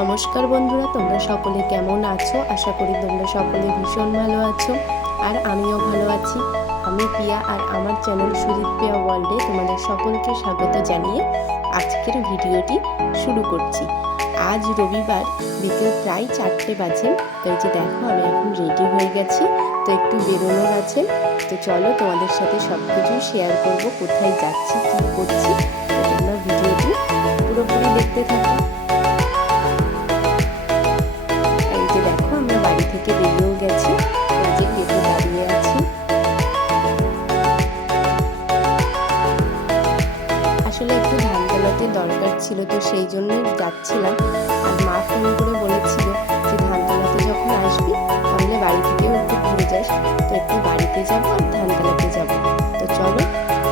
নমস্কার বন্ধুরা, তোমরা সকলে কেমন আছো? আশা করি তোমরা সকলে ভীষণ ভালো আছো, আর আমিও ভালো আছি। আমি পিয়া, আর আমার চ্যানেল সুজিত পিয়া ওয়ার্ল্ডে তোমাদের সকলকে স্বাগত জানিয়ে আজকের ভিডিওটি শুরু করছি। আজ রবিবার বিকেল প্রায় 4টে বাজে। তো এই যে দেখো, আমি এখন রেডি হয়ে গেছি, তো একটু বেরোনোর আছে। তো চলো তোমাদের সাথে সব কিছু শেয়ার করবো, কোথায় যাচ্ছি, কী করছি। তো তোমরা ভিডিওটি পুরোপুরি দেখতে থাকো। দেখো, আমরা বাড়ি থেকে বেরিয়েও গেছি, এই যে গেটে দাঁড়িয়ে আছি। আসলে একটু ধান তোলাতে দরকার ছিল, তো সেই জন্যই যাচ্ছিলাম। আর মা ফোন করে বলেছিল যে ধান তোলাতে যখন আসবি তাহলে বাড়ি থেকেও একটু ঘুরে যাস। তো একটু বাড়িতে যাবো আর ধান তোলাতে যাবো। তো চলো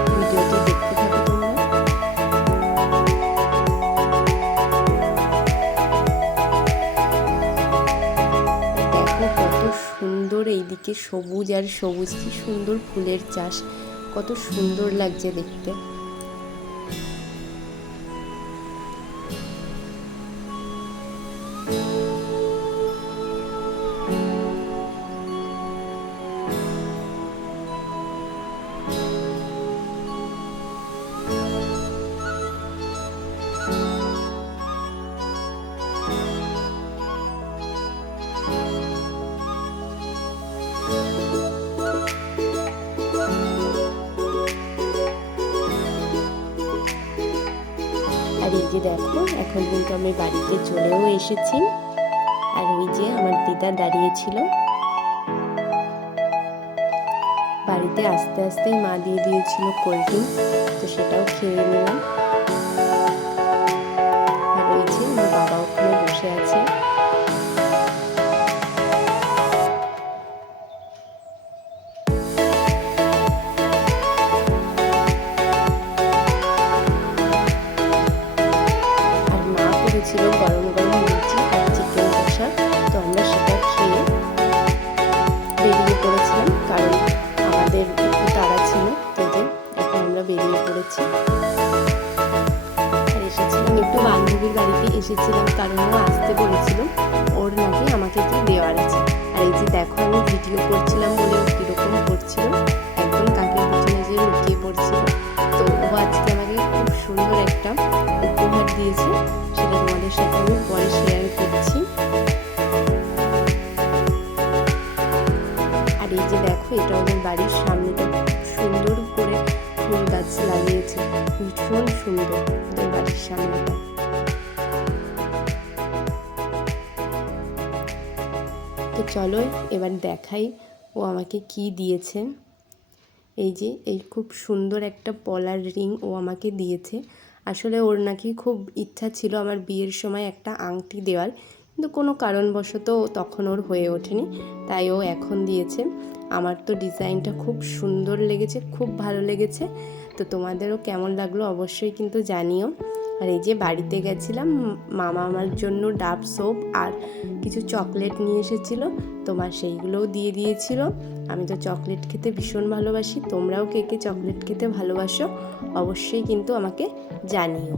ভিডিওটি দেখতে থাকো তোমরা। কত সুন্দর এইদিকে সবুজ আর সবুজ, কি সুন্দর ফুলের চাষ, কত সুন্দর লাগছে দেখতে। আর এই যে দেখো, এখন কিন্তু আমি বাড়িতে চলেও এসেছি। আর ওই যে আমার দিদা দাঁড়িয়েছিল। বাড়িতে আস্তে আস্তেই মা দিয়ে দিয়েছিল কোল্ড ড্রিঙ্ক, তো সেটাও খেয়ে নিলাম। আর ওই যে আমার বাবা ওখানে বসে আছে। ছিল গরম গরম লুচি আর চিকেন কষা, তো আমরা সেটা খেয়ে বেরিয়ে পড়েছিলাম, কারণ আমাদের একটু তাড়া ছিল। তো যে এখন আমরা বেরিয়ে পড়েছি। আর এসেছিলাম একটু বান্ধবীর বাড়িতে এসেছিলাম, কারণ ও আসতে বলেছিল, ওর নাকি আমাকে একটু দেওয়ার আছে। আর এই যে দেখো, আমি ভিডিও করছিলাম বলে ও কীরকম করছিল, একদম কাকের পিছনে যে লুকিয়ে পড়ছিল। তো ও আজকে আমাকে খুব সুন্দর একটা উপহার দিয়েছে, সেটা তোমাদের সাথে আমি পরে শেয়ার করছি। আর এই যে দেখো, এটা আমাদের বাড়ির সামনেটা সুন্দর করে ফুল গাছ লাগিয়েছে, ভীষণ সুন্দর আমাদের বাড়ির সামনেটা। তো চলো এবার দেখাই ও আমাকে কি দিয়েছে। এই যে এই খুব সুন্দর একটা পলার রিং ও আমাকে দিয়েছে। আসলে ওর নাকি খুব ইচ্ছা ছিল আমার বিয়ের সময় একটা আংটি দেওয়ার, কিন্তু কোনো কারণবশত তখন ওর হয়ে ওঠেনি, তাই ও এখন দিয়েছে। আমার তো ডিজাইনটা খুব সুন্দর লেগেছে, খুব ভালো লেগেছে। তো তোমাদেরও কেমন লাগলো অবশ্যই কিন্তু জানিও। আর এই যে বাড়িতে গেছিলাম, মামা আমার জন্য ডাব সোপ আর কিছু চকলেট নিয়ে এসেছিলো, তোমার সেইগুলোও দিয়ে দিয়েছিল। আমি তো চকলেট খেতে ভীষণ ভালোবাসি, তোমরাও কে কে চকলেট খেতে ভালোবাসো অবশ্যই কিন্তু আমাকে জানিও।